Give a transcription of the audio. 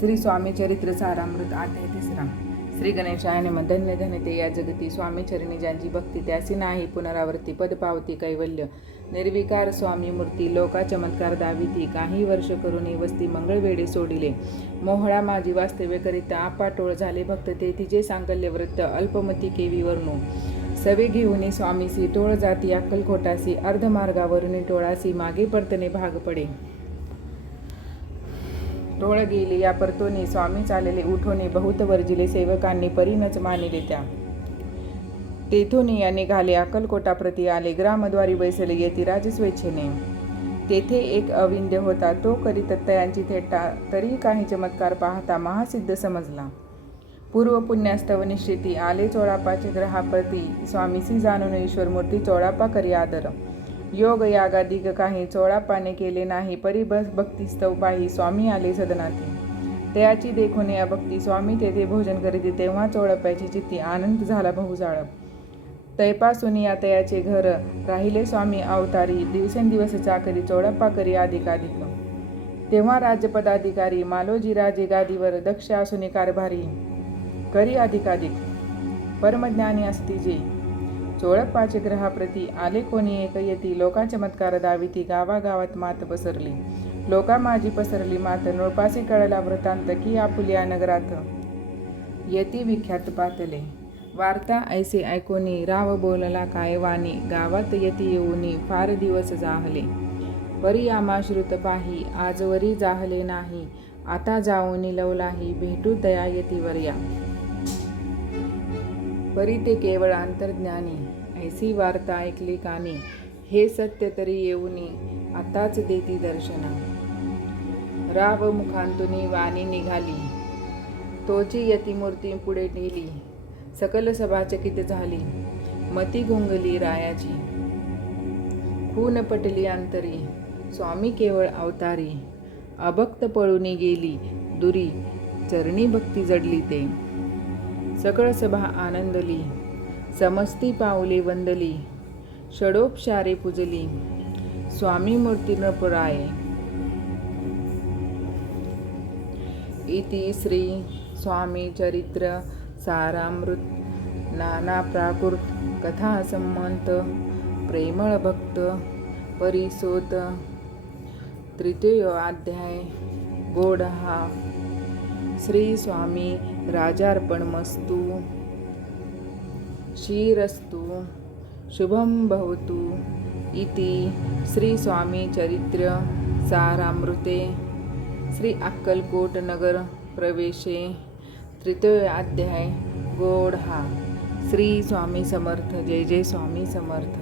श्री स्वामी चरित्र सारामृत आठ तिसरा. श्री गणेशायने धन्य धन्य या जगती. स्वामीचरणी ज्यांची भक्ती त्यासी नाही पुनरावृत्ती पद पावती कैवल्य. निर्विकार स्वामी मूर्ती लोका चमत्कार दाविती. काही वर्ष करून वस्ती मंगळवेडे सोडिले. मोहळा माझी वास्तव्य करिता आपाटोळ झाले भक्त ते. तिचे सांगल्य वृत्त अल्पमती केवी वर्णू सवे घेऊन स्वामीसी टोळ जाती अक्कलखोटासी अर्धमार्गावरून टोळासी मागे परतने भाग पडे. टोळ गेली या परतोने स्वामी चालले उठोने बहुत वर्जिले सेवकांनी परीनच मानिले त्या तेथोनी या निघाले अक्कलकोटाप्रती आले ग्रामद्वारी बैसले येती स्वेच्छेने तेथे एक अविंद्य होता तो करीत तयांची थेटा तरी काही चमत्कार पाहता महासिद्ध समजला. पूर्व पुण्यास्तव निश्चिती आले चोळापाचे ग्रहाप्रती स्वामीसी जाणून ईश्वर मूर्ती चोळापा करी आदर. योग यागाधिक काही चोळापाने केले नाही परिबस भक्तिस्तव पाही स्वामी आले सदनाती तयाची देखून या भक्ती स्वामी तेथे भोजन करीते तेव्हा चोळप्याची चित्ती आनंद झाला बहुजाळ. तैपासून या तयाचे घर राहिले स्वामी अवतारी दिवसेंदिवस चाकरी चोळप्पा करी अधिकाधिक तेव्हा राज्यपदाधिकारी मालोजी राजे गादीवर दक्ष असून कारभारी करी अधिकाधिक परमज्ञानी असती जे चोळप्पाचे ग्रहाप्रती आले कोणी एक येती लोका चमत्कार दाविती गावागावात मात पसरली. लोका माझी पसरली मात नृपासी कळला वृत्तांत की आपुलिया नगरात. येती विख्यात पातले. वार्ता ऐसे ऐकोनी राव बोलला काय वाणी गावात येती येऊनी फार दिवस जाहले. वरी आमाश्रुत पाही आजवरी जाहले नाही आता जाऊनी लवलाही भेटू दया येती वर्या परी ते केवळ अंतर्ज्ञानी. ऐसी वार्ता ऐकली कानी. हे सत्य तरी येऊनी. आताच देती दर्शना. राव मुखांतुनी वाणी निघाली. तोची यतिमूर्ती पुढे नेली. सकल सभाचकित झाली. मती गुंगली रायाची. खून पटली अंतरी. स्वामी केवळ अवतारी. अभक्त पळूनी गेली. दुरी. चरणी भक्ती जडली ते. सकळ सभा आनंदली समस्ती पावले वंदली षडोपशारे पूजली स्वामी मूर्तीनपुराय इति श्री स्वामी चरित्र सारामृत नाना प्राकृत कथा संमंत प्रेमळ भक्त परिसोत तृतीय अध्याय गोड हा. श्री स्वामी राजार्पणमस्तु। क्षीरस्तु शुभं भवतु इति श्री स्वामी चरित्र सारामृते। श्री अक्कलकोट नगर प्रवेशे अध्याय गोड हा श्री स्वामी समर्थ जय जय स्वामी समर्थ।